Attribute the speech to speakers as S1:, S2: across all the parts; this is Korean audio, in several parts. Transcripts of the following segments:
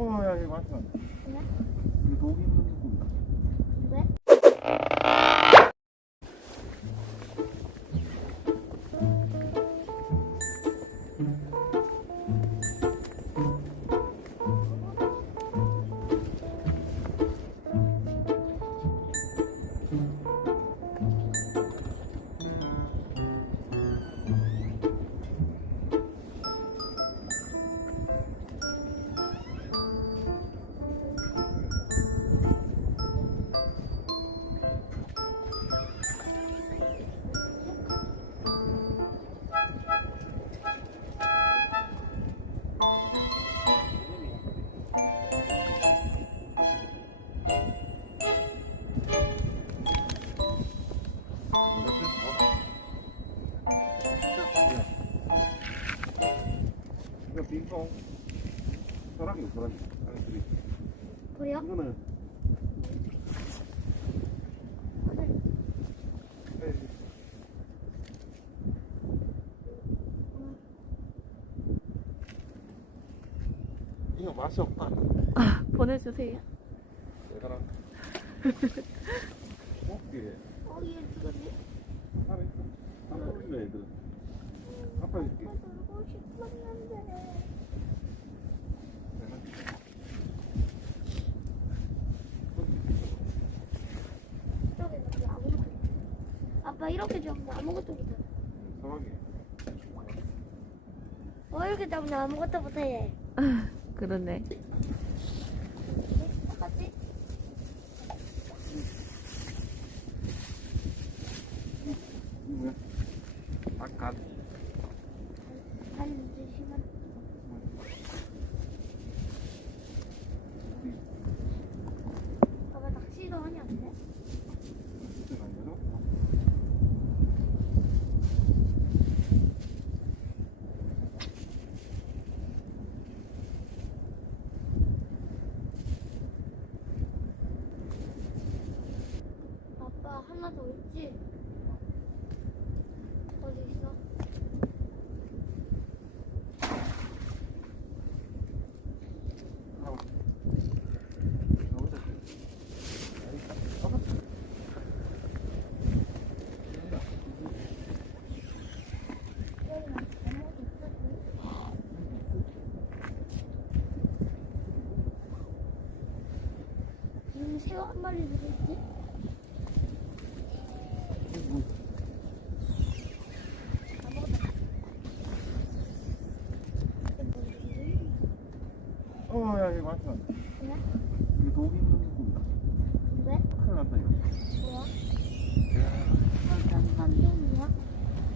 S1: 어, 야, 이거 맞지 마.
S2: 왜?
S1: 이거 독 있는 꿈이다.
S2: 왜?
S1: 소라기, 소라기. 아니, 둘이.
S2: 보여?
S1: 이거는. 네. 이거 맛이 없다.
S3: 보내주세요.
S1: 얘들아. 꽃게
S2: 어, 얘 죽었네.
S1: 살아있어. 안 떨어지네, 애들. 아빠 이렇게.
S2: 놀고 싶었는데. 저기 여기 아무것도 없어. 아빠 이렇게 잡으면 아무것도 못해.
S1: 소라기.
S2: 어, 이렇게 잡으면 아무것도 못해.
S3: 그러네.
S2: 똑같지?
S1: 뭐야? 아까
S2: 아니, 이제 시간. 아빠 낚시도 하니 안 돼?
S1: 진짜 안 되죠?
S2: 아빠 하나 더 있지? 어디 있어? 음, 새우 한 마리 들어있지?
S1: 어, 야, 이거 마.
S2: 왜?
S1: 이거 독 있는 꿈이다.
S2: 왜?
S1: 큰일 났다, 이거.
S2: 뭐야?
S1: 야,
S2: 어떤 감동이야?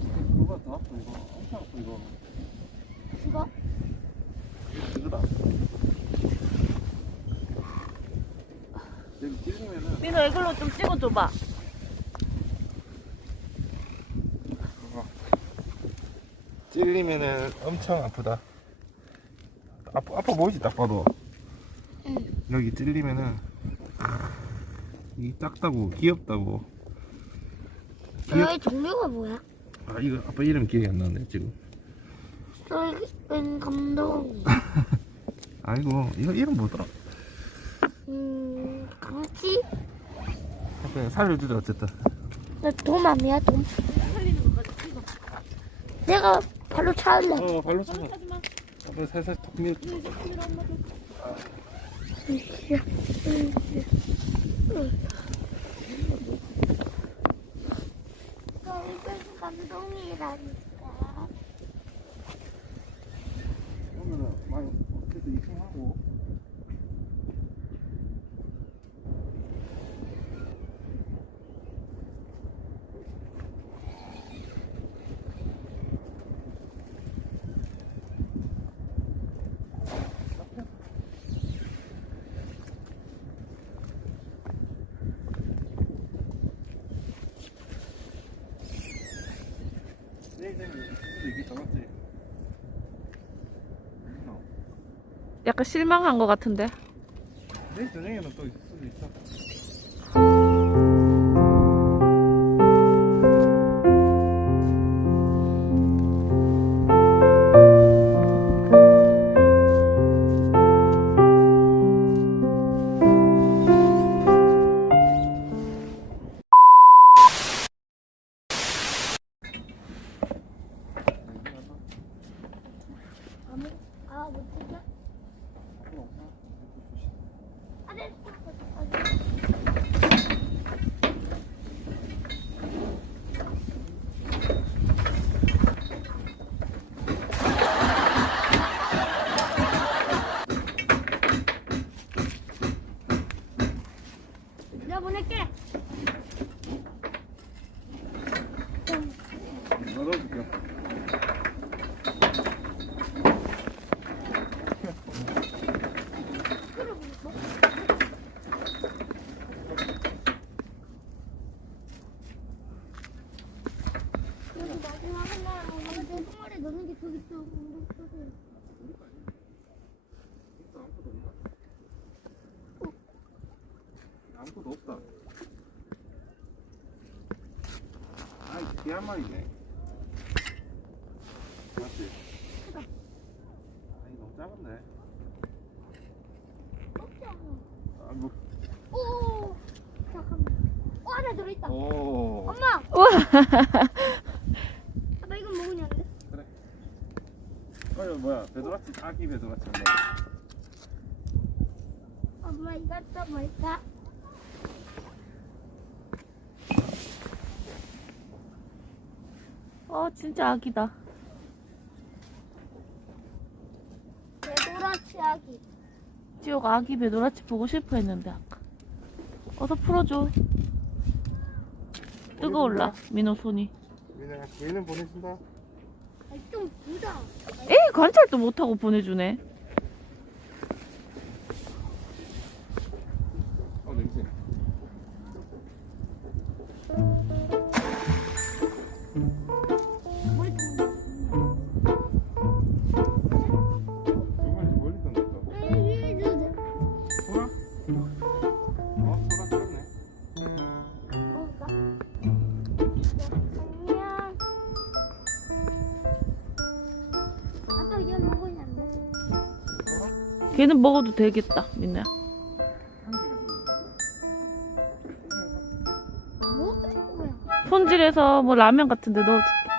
S1: 더 이거. 엄청 아파, 이거.
S2: 이거?
S1: 이거다. 여기 찔리면은,
S3: 민호 이걸로 좀 찍어줘봐.
S1: 찔리면은 엄청 아프다. 아파, 아파 보이지, 딱 봐도.
S2: 응.
S1: 여기 찔리면은, 이 작다고, 귀엽다고. 귀엽,
S2: 너의 종류가 뭐야?
S1: 아, 이거 아빠 이름 기억이 안 나네, 지금.
S2: 쫄깃한 감동.
S1: 아이고, 이거 이름 뭐더라?
S2: 음, 강치?
S1: 그냥 살려주자, 어쨌든.
S2: 나돔 아니야, 돔? 내가 발로 차올래.
S1: 어, 발로 차. 아빠 살살 톡 밀.
S2: 쫄깃한 감동이라니까.
S1: 오늘은 많이 그래도 이승하고 내일 되면 수도 이게 잡았지. 어.
S3: 약간 실망한 것 같은데.
S1: 내일 저녁에는 또 있을 수도 있어. 넣어줄게요.
S2: 여기 마지막 하나, 내 통아리 넣는 게 저기 있어.
S1: 아무것도 없다. 아이, 귀한 말이네. 맞지? 아니, 너무.
S2: 오. 엄마!
S3: 우와.
S2: 아빠 이건 먹으냐는데?
S1: 어, 이거 뭐야? 베드라치, 아기 번.
S2: 엄마 이것도 뭘까?
S3: 어, 진짜 아기다.
S2: 배도라치 아기.
S3: 지호가 아기 배도라치 보고 싶어 했는데, 아까. 어서 풀어줘. 뜨거울라, 민호 손이.
S1: 민아, 얘는 보내준다.
S2: 아, 좀 부다.
S3: 에이, 관찰도 못하고 보내주네. 걔는 먹어도 되겠다,
S1: 좀.
S2: 뭐?
S3: 손질해서 뭐 라면 같은데 넣어줄게.